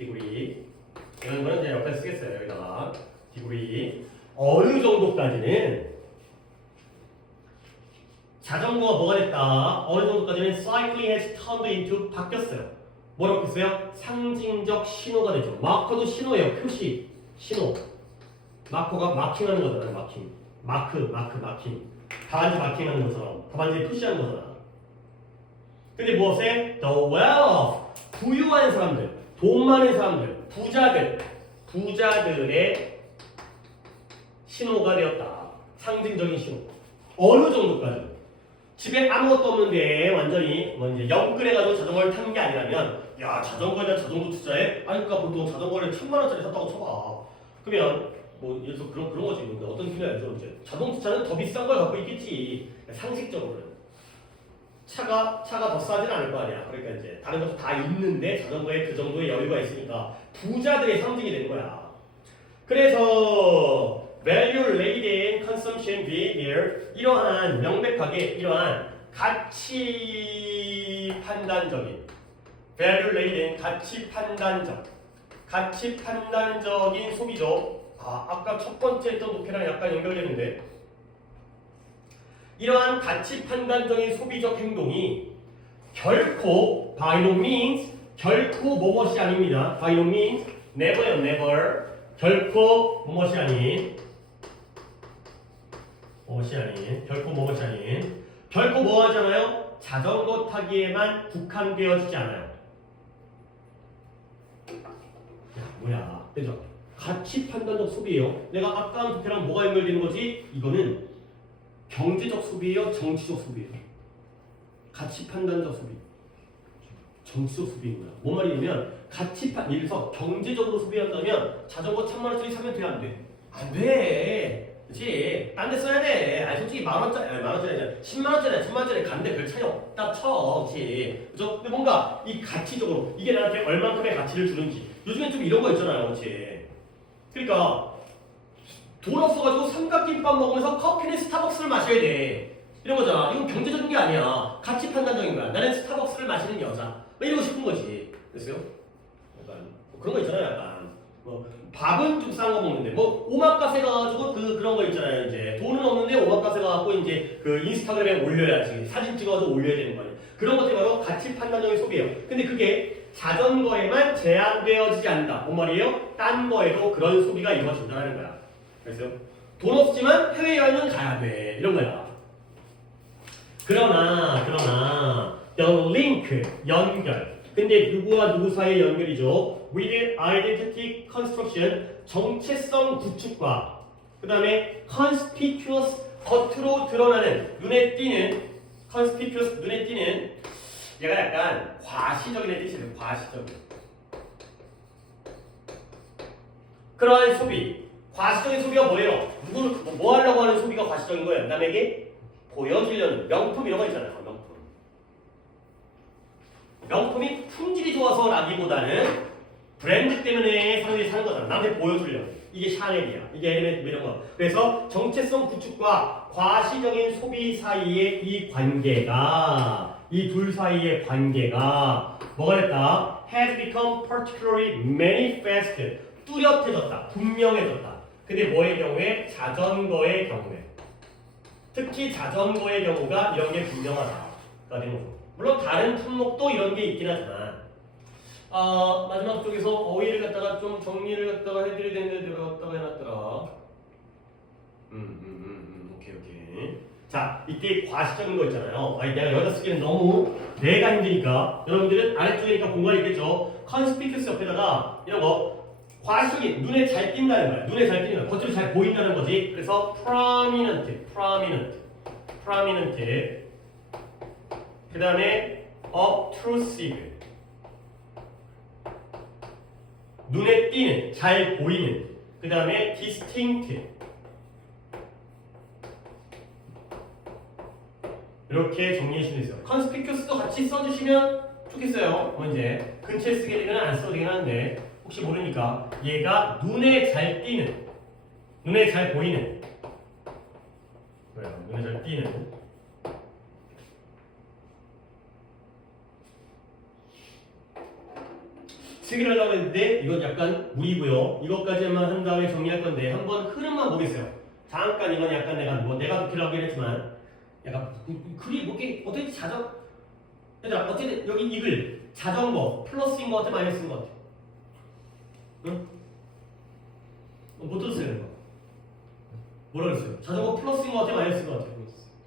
이런 거는 이제 옆에 쓰겠어요. 여기다가 degree 어느 정도까지는 자전거가 뭐가 됐다. 어느 정도까지는 cycling has turned into 바뀌었어요. 뭐라고 바뀌었어요? 상징적 신호가 되죠. 마커도 신호예요. 표시, 신호. 마커가 마킹하는 거잖아요. 마킹. 마킹. 답안지 마킹하는 것처럼 답안지에 표시하는 거잖아. 근데 무엇에? The well-off. 부유한 사람들, 돈 많은 사람들, 부자들의 신호가 되었다. 상징적인 신호. 어느 정도까지? 집에 아무것도 없는데 완전히 뭐 이제 영끌해가지고 자전거를 타는 게 아니라면 야 자전거에다 자전거 투자해? 아니 그러니까 보통 자전거를 1,000만원짜리 샀다고 쳐봐. 그러면 뭐 예를 들어서 그런 거지. 근데 어떤 필요가 있죠? 이제 자동 투자는 더 비싼 걸 갖고 있겠지. 상식적으로는 차가 더 싸진 않을 거 아니야. 그러니까 이제 다른 것도 다 있는데 자전거에 그 정도의 여유가 있으니까 부자들의 상징이 되는 거야. 그래서 value laden consumption behavior 이러한 명백하게 이러한 가치 판단적인 value laden 가치 판단적인 소비죠. 아까 첫 번째 했던 목표랑 약간 연결되는데 이러한 가치 판단적인 소비적 행동이 결코 by no means 결코 무엇이 아닙니다. by no means never 결코 무엇이 아닌 결코 뭐 하잖아요? 자전거 타기에만 국한되어지지 않아요. 뭐야? 그죠? 가치 판단적 소비예요. 내가 아까 한 부패랑 뭐가 연결되는 거지? 이거는 경제적 소비예요, 정치적 소비예요. 가치 판단적 소비, 정치적 소비인 거야. 뭔 말이냐면 예를 들어서 경제적으로 소비한다면 자전거 1,000만원짜리 사면 돼, 안 돼? 안 돼. 그렇지. 딴 데 써야 돼. 아니 솔직히 만원짜리 10만원짜리 1,000만원짜리 가는데 별 차이 없다 쳐. 그렇지. 그죠? 근데 뭔가 이 가치적으로 이게 나한테 얼만큼의 가치를 주는지 요즘엔 좀 이런 거 있잖아요. 그렇지. 그러니까 돈 없어가지고 삼각김밥 먹으면서 커피는 스타벅스를 마셔야 돼. 이런 거잖아. 이건 경제적인 게 아니야. 가치 판단적인 거야. 나는 스타벅스를 마시는 여자. 뭐 이러고 싶은 거지. 그랬어요? 약간 뭐 그런 거 있잖아요. 약간 뭐 밥은 좀 싼 거 먹는데 뭐 오마카세 가가지고 그런 거 있잖아요. 이제 돈은 없는데 오마카세 가갖고 이제 그 인스타그램에 올려야지. 사진 찍어서 올려야 되는 거 아니야. 그런 것들이 바로 가치 판단적인 소비예요. 근데 그게 자전거에만 제한되어지지 않는다. 뭔 말이에요? 딴 거에도 그런 소비가 이루어진다는 거야. 그래서 돈 없지만 해외여행은 가야 돼. 이런 거야. 그러나 the link 연결. 근데 누구와 누구 사이의 연결이죠? with identity construction 정체성 구축과 그 다음에 conspicuous 겉으로 드러나는 눈에 띄는 conspicuous 눈에 띄는 얘가 약간 과시적인 뜻이에요. 과시적인 그러한 소비. 과시적인 소비가 뭐예요? 뭐 하려고 하는 소비가 과시적인 거예요? 남에게 보여주려는 명품 이런 거 있잖아요. 명품. 명품이 품질이 좋아서라기보다는 브랜드 때문에 사람들이 사는 거잖아. 남한테 보여주려고. 이게 샤넬이야. 이게 에르메스 이런 거. 그래서 정체성 구축과 과시적인 소비 사이의 이 관계가 이 둘 사이의 관계가 뭐가 됐다? has become particularly manifest. 뚜렷해졌다. 분명해졌다. 근데 뭐의 경우에? 자전거의 경우에. 특히 자전거의 경우가 이런 게 분명하다가 되는 거죠. 물론 다른 품목도 이런 게 있긴 하지만 마지막 쪽에서 어휘를 갖다가 좀 정리를 갖다가 해드려야 되는데 내가 갖다가 해놨더라. 오케이. 자, 이때 과시적인 거 있잖아요. 내가 여기다 쓰기는 너무 내가 힘드니까 여러분들은 아래쪽이니까 공간이 있겠죠. conspicuous 옆에다가 이런 거 과시적인 눈에 잘 띈다는 거야. 눈에 잘 띄는 거야. 겉으로 잘 보인다는 거지. 그래서 prominent. 그 다음에 obtrusive. 눈에 띄는, 잘 보이는. 그 다음에 distinct. 이렇게 정리해 주시면 있어요. conspicuous도 같이 써주시면 좋겠어요. 이제 근처에 쓰게 되면 안 써도 되긴 하는데 혹시 모르니까 얘가 눈에 잘 띄는, 눈에 잘 보이는. 눈에 잘 띄는. 쓰기를 하려고 했는데 이건 약간 무리고요. 이것까지만 한 다음에 정리할 건데 한번 흐름만 보겠어요. 잠깐 이건 약간 내가 좋기로 하긴 했지만 약간 글이 뭐게 어떻게 얘들아 어쨌든 여기 이글 자전거 플러스인 것 같아 마이너스인 것 같아? 응? 못 들었어요 이거. 뭐라 그랬어요? 자전거 플러스인 것 같아 마이너스인 것 같아?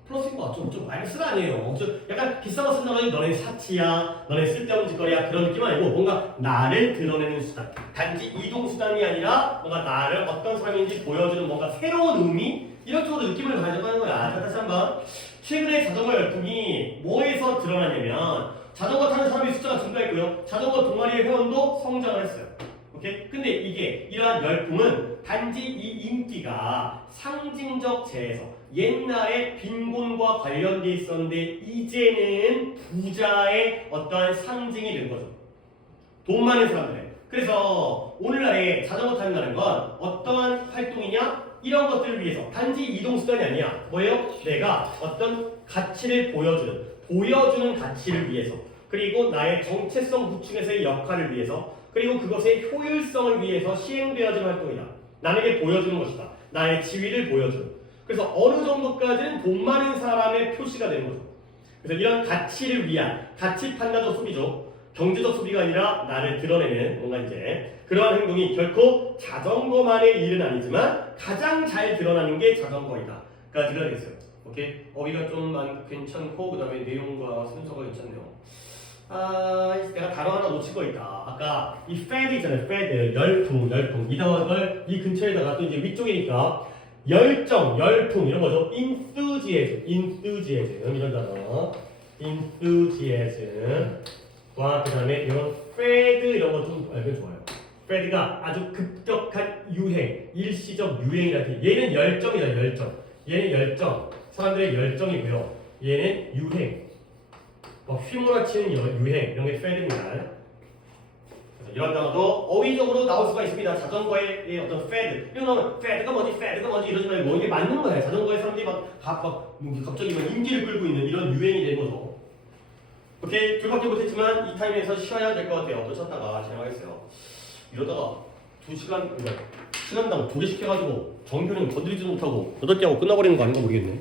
플러스인 것 같아. 좀 마이너스가 아니에요. 약간 비싼 거 쓴다고 하니 너네 사치야, 너네 쓸데없는 짓거리야 그런 느낌 아니고 뭔가 나를 드러내는 수단. 단지 이동 수단이 아니라 뭔가 나를 어떤 사람인지 보여주는 뭔가 새로운 의미 이런 쪽으로 느낌을 가져가는 거야. 자, 다시 한번. 최근에 자전거 열풍이 뭐에서 드러나냐면 자전거 타는 사람의 숫자가 증가했고요. 자전거 동아리의 회원도 성장을 했어요. 오케이? 근데 이게 이러한 열풍은 단지 이 인기가 상징적 재에서 옛날에 빈곤과 관련돼 있었는데 이제는 부자의 어떠한 상징이 된 거죠. 돈 많은 사람들의. 그래서 오늘날에 자전거 탄다는 건 어떠한 활동이냐? 이런 것들을 위해서 단지 이동수단이 아니야. 뭐예요? 내가 어떤 가치를 보여주는 가치를 위해서 그리고 나의 정체성 구축에서의 역할을 위해서 그리고 그것의 효율성을 위해서 시행되어진 활동이다. 남에게 보여주는 것이다. 나의 지위를 보여주는. 그래서 어느 정도까지는 돈 많은 사람의 표시가 되는 거죠. 그래서 이런 가치를 위한 가치 판단적 소비죠. 경제적 소비가 아니라 나를 드러내는 뭔가 이제 그러한 행동이 결코 자전거만의 일은 아니지만 가장 잘 드러나는 게 자전거이다. 가 드러나겠어요. 오케이? 어휘가 좀 괜찮고 그 다음에 내용과 순서가 괜찮네요. 내가 단어 하나 놓친 거 있다. 아까 이 fad 있잖아요. fad, 열풍. 이 단어를 이 근처에다가 또 이제 위쪽이니까 열정, 열풍 이런 거죠. enthusiasm 이런 단어. enthusiasm. 와, 그 다음에 이런 fad 이런 거 좀 알면 좋아요. fad가 아주 급격한 유행, 일시적 유행이라든지 얘는 열정이다, 열정. 얘는 열정, 사람들의 열정이고요. 얘는 유행, 휘몰아치는 유행 이런 게 fad입니다. 이런 단어도 어휘적으로 나올 수가 있습니다. 자전거의 어떤 fad 이런 거는 fad가 뭐지 이러지 말고 이게 맞는 거예요. 자전거의 사람들이 갑자기 인기를 끌고 있는 이런 유행이 된 거죠. 오케이, 둘밖에 못했지만 이 타임에서 쉬어야 될 것 같아요. 또 찾다가 진행하겠어요. 이러다가 2시간, 시간당 2개 시켜가지고 정규는 건드리지도 못하고 8개 하고 끝나버리는 거 아닌가 모르겠네.